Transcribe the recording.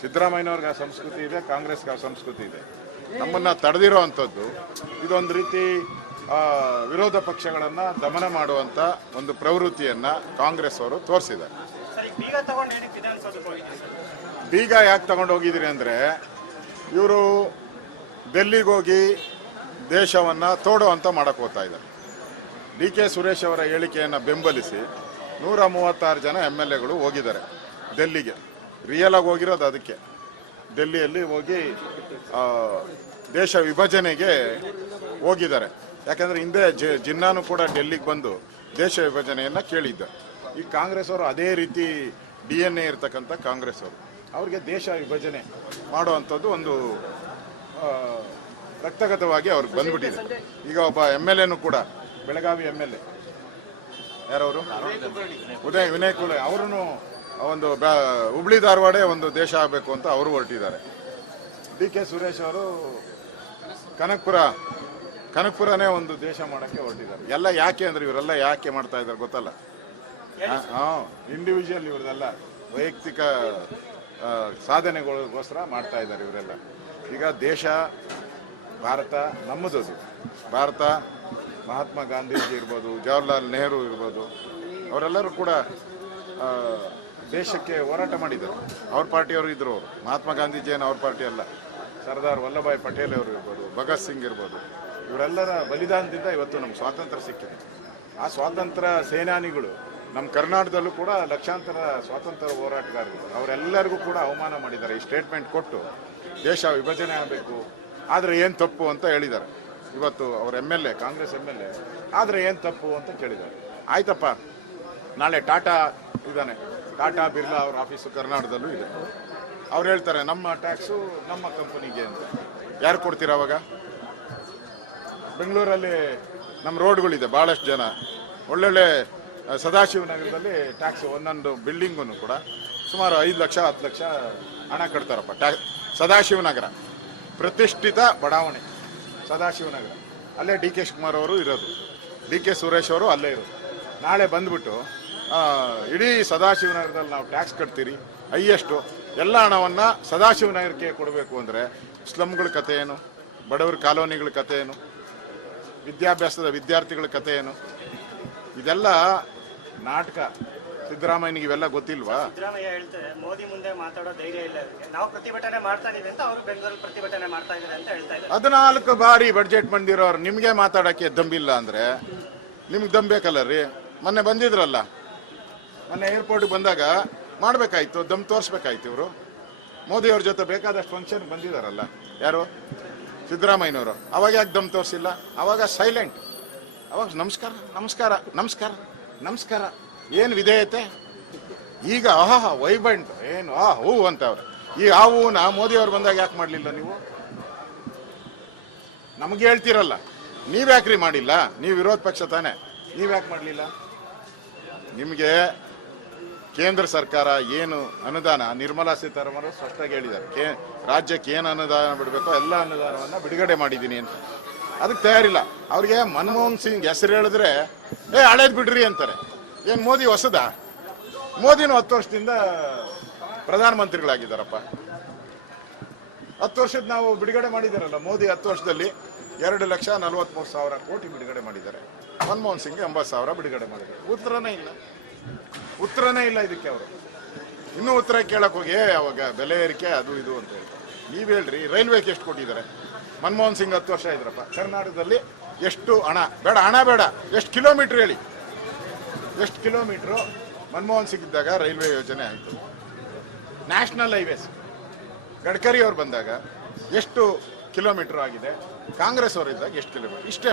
ಸಿದ್ದರಾಮಯ್ಯನವ್ರಿಗೆ ಆ ಸಂಸ್ಕೃತಿ ಇದೆ ಕಾಂಗ್ರೆಸ್ಗೆ ಆ ಸಂಸ್ಕೃತಿ ಇದೆ. ನಮ್ಮನ್ನ ತಡೆದಿರೋ ಅಂಥದ್ದು ಇದೊಂದು ರೀತಿ ವಿರೋಧ ಪಕ್ಷಗಳನ್ನು ದಮನ ಮಾಡುವಂತ ಒಂದು ಪ್ರವೃತ್ತಿಯನ್ನು ಕಾಂಗ್ರೆಸ್ ಅವರು ತೋರಿಸಿದ್ದಾರೆ ಬೀಗ ಯಾಕೆ ತಗೊಂಡು ಹೋಗಿದ್ದೀರಿ ಅಂದರೆ ಇವರು ಡೆಲ್ಲಿಗೆ ಹೋಗಿ ದೇಶವನ್ನ ತೋಡೋ ಅಂತ ಮಾಡಕ್ಕೆ ಹೋಗ್ತಾ ಇದ್ದಾರೆ. ಡಿ ಕೆ ಸುರೇಶ್ ಅವರ ಹೇಳಿಕೆಯನ್ನು ಬೆಂಬಲಿಸಿ ನೂರ ಮೂವತ್ತಾರು ಜನ ಎಂ ಎಲ್ ಎಗಳು ಹೋಗಿದ್ದಾರೆ ಡೆಲ್ಲಿಗೆ ರಿಯಲ್ ಆಗಿ ಹೋಗಿರೋದು ಅದಕ್ಕೆ. ಡೆಲ್ಲಿಯಲ್ಲಿ ಹೋಗಿ ದೇಶ ವಿಭಜನೆಗೆ ಹೋಗಿದ್ದಾರೆ. ಯಾಕಂದ್ರೆ ಹಿಂದೆ ಜಿನ್ನಾನು ಕೂಡ ಡೆಲ್ಲಿಗೆ ಬಂದು ದೇಶ ವಿಭಜನೆಯನ್ನ ಕೇಳಿದ್ದ. ಈ ಕಾಂಗ್ರೆಸ್ ಅವರು ಅದೇ ರೀತಿ ಡಿ ಎನ್ ಎ ಇರ್ತಕ್ಕಂಥ ಕಾಂಗ್ರೆಸ್ ಅವರು. ಅವ್ರಿಗೆ ದೇಶ ವಿಭಜನೆ ಮಾಡುವಂಥದ್ದು ಒಂದು ರಕ್ತಗತವಾಗಿ ಅವ್ರಿಗೆ ಬಂದ್ಬಿಟ್ಟಿದೆ. ಈಗ ಒಬ್ಬ ಎಂ ಎಲ್ ಎನು ಕೂಡ, ಬೆಳಗಾವಿ ಎಂ ಎಲ್ ಎ. ಯಾರವರು? ಉದಯ, ವಿನಯ್ ಕುಲ. ಅವರು ಒಂದು ಹುಬ್ಳಿ ಧಾರವಾಡ ಒಂದು ದೇಶ ಆಗಬೇಕು ಅಂತ ಅವರು ಹೊರಟಿದ್ದಾರೆ. ಡಿ ಕೆ ಸುರೇಶ್ ಅವರು ಕನಕಪುರ ಕನಕಪುರನೇ ಒಂದು ದೇಶ ಮಾಡೋಕ್ಕೆ ಹೊರಟಿದ್ದಾರೆ. ಎಲ್ಲ ಯಾಕೆ ಅಂದ್ರೆ ಇವರೆಲ್ಲ ಯಾಕೆ ಮಾಡ್ತಾ ಇದ್ದಾರೆ ಗೊತ್ತಲ್ಲ? ಹಾಂ ಇಂಡಿವಿಜುವಲ್ ಇವ್ರದೆಲ್ಲ ವೈಯಕ್ತಿಕ ಸಾಧನೆಗಳಿಗೋಸ್ಕರ ಮಾಡ್ತಾ ಇದ್ದಾರೆ ಇವರೆಲ್ಲ. ಈಗ ದೇಶ ಭಾರತ ನಮ್ಮದು. ಭಾರತ ಮಹಾತ್ಮ ಗಾಂಧೀಜಿ ಇರ್ಬೋದು ಜವಾಹರ್ಲಾಲ್ ನೆಹರು ಇರ್ಬೋದು ಅವರೆಲ್ಲರೂ ಕೂಡ ದೇಶಕ್ಕೆ ಹೋರಾಟ ಮಾಡಿದರು. ಅವ್ರ ಪಾರ್ಟಿಯವರು ಇದ್ರು ಅವರು. ಮಹಾತ್ಮ ಗಾಂಧೀಜಿಯನ್ನು ಅವ್ರ ಪಾರ್ಟಿ ಅಲ್ಲ. ಸರ್ದಾರ್ ವಲ್ಲಭಾಯ್ ಪಟೇಲ್ ಅವರು ಇರ್ಬೋದು, ಭಗತ್ ಸಿಂಗ್ ಇರ್ಬೋದು, ಇವರೆಲ್ಲರ ಬಲಿದಾನದಿಂದ ಇವತ್ತು ನಮ್ಗೆ ಸ್ವಾತಂತ್ರ್ಯ ಸಿಕ್ಕಿದೆ. ಆ ಸ್ವಾತಂತ್ರ್ಯ ಸೇನಾನಿಗಳು ನಮ್ಮ ಕರ್ನಾಟಕದಲ್ಲೂ ಕೂಡ ಲಕ್ಷಾಂತರ ಸ್ವಾತಂತ್ರ್ಯ ಹೋರಾಟಗಾರರು. ಅವರೆಲ್ಲರಿಗೂ ಕೂಡ ಅವಮಾನ ಮಾಡಿದ್ದಾರೆ. ಈ ಸ್ಟೇಟ್ಮೆಂಟ್ ಕೊಟ್ಟು ದೇಶ ವಿಭಜನೆ ಆಗಬೇಕು. ಆದರೆ ಏನು ತಪ್ಪು ಅಂತ ಹೇಳಿದ್ದಾರೆ. ಇವತ್ತು ಅವ್ರ M L A, Congress M L A, ಆದರೆ ಏನು ತಪ್ಪು ಅಂತ ಕೇಳಿದ್ದಾರೆ. ಆಯ್ತಪ್ಪ. ನಾಳೆ ಟಾಟಾ ಇದ್ದಾನೆ. ಟಾಟಾ ಬಿರ್ಲಾ ಅವ್ರ ಆಫೀಸು ಕರ್ನಾಟಕದಲ್ಲೂ ಇದೆ. ಅವ್ರು ಹೇಳ್ತಾರೆ, ನಮ್ಮ ಟ್ಯಾಕ್ಸು ನಮ್ಮ ಕಂಪನಿಗೆ ಅಂತ. ಯಾರು ಕೊಡ್ತೀರ ಅವಾಗ? ಬೆಂಗಳೂರಲ್ಲಿ ನಮ್ಮ ರೋಡ್ಗಳಿದೆ ಭಾಳಷ್ಟು ಜನ. ಒಳ್ಳೊಳ್ಳೆ ಸದಾಶಿವ ಸದಾಶಿವನಗರದಲ್ಲಿ ಟ್ಯಾಕ್ಸ್ ಒಂದೊಂದು ಬಿಲ್ಡಿಂಗೂ ಕೂಡ ಸುಮಾರು ಐದು ಲಕ್ಷ, ಹತ್ತು ಲಕ್ಷ ಹಣ ಕಟ್ತಾರಪ್ಪ. ಟ್ಯಾಕ್ಸ್ ಸದಾಶಿವನಗರ. ಪ್ರತಿಷ್ಠಿತ ಬಡಾವಣೆ, ಸದಾಶಿವನಗರ. ಅಲ್ಲೇ ಡಿ ಕೆ ಶಿವಕುಮಾರ್ ಅವರು ಇರೋದು. ಡಿ ಕೆ ಸುರೇಶ್ ಅವರು ಅಲ್ಲೇ ಇರೋದು. ನಾಳೆ ಬಂದ್ಬಿಟ್ಟು ಇಡೀ ಸದಾಶಿವನಗರದಲ್ಲಿ ನಾವು ಟ್ಯಾಕ್ಸ್ ಕಟ್ತೀರಿ ಹೈಯೆಸ್ಟು ಎಲ್ಲ ಹಣವನ್ನು ಸದಾಶಿವನಗರಕ್ಕೆ ಕೊಡಬೇಕು ಅಂದರೆ ಸ್ಲಮ್ಗಳ ಕತೆ ಏನು ಬಡವರ ಕಾಲೋನಿಗಳ ಕತೆ ಏನು ವಿದ್ಯಾಭ್ಯಾಸದ ವಿದ್ಯಾರ್ಥಿಗಳ ಕತೆ ಏನು ಇದೆಲ್ಲ ನಾಟಕ. ಸಿದ್ದರಾಮಯ್ಯನಿಗೆ ಇವೆಲ್ಲ ಗೊತ್ತಿಲ್ವಾ? ಸಿದ್ದರಾಮಯ್ಯ ಹೇಳ್ತಾರೆ ಮೋದಿ ಮುಂದೆ ಮಾತಾಡೋ ಧೈರ್ಯ ಇಲ್ಲ ನಾವು ಪ್ರತಿಭಟನೆ ಮಾಡ್ತಾ ಇದೀವಿ ಅಂತ ಅವರು ಬೆಂಗಳೂರಲ್ಲಿ ಪ್ರತಿಭಟನೆ ಮಾಡ್ತಾ ಇದ್ದಾರೆ ಅಂತ ಹೇಳ್ತಾ ಇದ್ದಾರೆ. ಹದಿನಾಲ್ಕು ಬಾರಿ ಬಡ್ಜೆಟ್ ಬಂದಿರೋರು ನಿಮಗೆ ಮಾತಾಡೋಕ್ಕೆ ದಂಬಿಲ್ಲ ಅಂದ್ರೆ ನಿಮ್ಗೆ ದಮ್ ಬೇಕಲ್ಲ ರೀ? ಮೊನ್ನೆ ಬಂದಿದ್ರಲ್ಲ? ಮೊನ್ನೆ ಏರ್ಪೋರ್ಟ್ಗೆ ಬಂದಾಗ ಮಾಡಬೇಕಾಯ್ತು, ದಮ್ ತೋರಿಸ್ಬೇಕಾಯ್ತು ಇವರು. ಮೋದಿ ಅವ್ರ ಜೊತೆ ಬೇಕಾದಷ್ಟು ಫಂಕ್ಷನ್ ಬಂದಿದಾರಲ್ಲ. ಯಾರು? ಸಿದ್ದರಾಮಯ್ಯನವರು. ಅವಾಗ ಯಾಕೆ ದಮ್ ತೋರಿಸಿಲ್ಲ? ಅವಾಗ ಸೈಲೆಂಟ್ ಅವಾಗ ನಮಸ್ಕಾರ ನಮಸ್ಕಾರ ನಮಸ್ಕಾರ ನಮಸ್ಕಾರ. ಏನು ವಿಧೇಯತೆ? ಈಗ ಆಹಾ ವೈಬಂಟ್ ಏನು? ಆ ಹೂ ಅಂತ ಅವ್ರು. ಈ ಆ ಮೋದಿ ಅವ್ರು ಬಂದಾಗ ಯಾಕೆ ಮಾಡಲಿಲ್ಲ ನೀವು? ನಮಗೆ ಹೇಳ್ತಿರಲ್ಲ. ನೀವ್ಯಾಕ್ರಿ ಮಾಡಿಲ್ಲ? ನೀವು ವಿರೋಧ ಪಕ್ಷ ತಾನೆ. ನೀವ್ಯಾಕೆ ಮಾಡಲಿಲ್ಲ? ನಿಮಗೆ ಕೇಂದ್ರ ಸರ್ಕಾರ ಏನು ಅನುದಾನ, ನಿರ್ಮಲಾ ಸೀತಾರಾಮನ್ ಸ್ಪಷ್ಟವಾಗಿ ಹೇಳಿದ್ದಾರೆ. ಕೇ, ರಾಜ್ಯಕ್ಕೆ ಏನು ಅನುದಾನ ಬಿಡಬೇಕೋ ಎಲ್ಲ ಅನುದಾನವನ್ನು ಬಿಡುಗಡೆ ಮಾಡಿದ್ದೀನಿ ಅಂತ. ಅದಕ್ಕೆ ತಯಾರಿಲ್ಲ. ಅವ್ರಿಗೆ ಮನಮೋಹನ್ ಸಿಂಗ್ ಹೆಸರು ಹೇಳಿದ್ರೆ, ಏ, ಹಳೇದು ಬಿಡ್ರಿ ಅಂತಾರೆ. ಏನು, ಮೋದಿ ಹೊಸದಾ? ಮೋದಿನೂ ಹತ್ತು ವರ್ಷದಿಂದ ಪ್ರಧಾನಮಂತ್ರಿಗಳಾಗಿದ್ದಾರಪ್ಪ. ಹತ್ತು ವರ್ಷದ ನಾವು ಬಿಡುಗಡೆ ಮಾಡಿದಾರಲ್ಲ, ಮೋದಿ ಹತ್ತು ವರ್ಷದಲ್ಲಿ ಎರಡು ಲಕ್ಷ ನಲವತ್ಮೂರು ಸಾವಿರ ಕೋಟಿ ಬಿಡುಗಡೆ ಮಾಡಿದ್ದಾರೆ. ಮನಮೋಹನ್ ಸಿಂಗ್ ಎಂಬತ್ತು ಸಾವಿರ ಬಿಡುಗಡೆ ಮಾಡಿದ್ದಾರೆ. ಉತ್ತರನೇ ಇಲ್ಲ. ಉತ್ತರನೇ ಇಲ್ಲ ಇದಕ್ಕೆ ಅವರು. ಇನ್ನೂ ಉತ್ತರ ಕೇಳಕ್ ಹೋಗಿ "ಏ, ಅವಾಗ ಬೆಲೆ ಏರಿಕೆ ಅದು ಇದು ಅಂತ ಹೇಳ್ತಾರೆ ನೀವು ಹೇಳ್ರಿ ರೈಲ್ವೆಗೆ ಎಷ್ಟು ಕೊಟ್ಟಿದ್ದಾರೆ? ಮನಮೋಹನ್ ಸಿಂಗ್ ಹತ್ತು ವರ್ಷ ಇದ್ರಪ್ಪ. ಕರ್ನಾಟಕದಲ್ಲಿ ಎಷ್ಟು ಹಣ? ಬೇಡ ಹಣ ಬೇಡ. ಎಷ್ಟು ಕಿಲೋಮೀಟರ್ ಹೇಳಿ. ಎಷ್ಟು ಕಿಲೋಮೀಟ್ರು ಮನಮೋಹನ್ ಸಿಂಗ್ ಇದ್ದಾಗ ರೈಲ್ವೆ ಯೋಜನೆ ಆಯಿತು. National highways. ಗಡ್ಕರಿ ಅವ್ರು ಬಂದಾಗ ಎಷ್ಟು ಕಿಲೋಮೀಟ್ರ್ ಆಗಿದೆ? ಕಾಂಗ್ರೆಸ್ ಅವರಿದ್ದಾಗ ಎಷ್ಟು ಕಿಲೋಮೀಟರ್? ಇಷ್ಟೇ.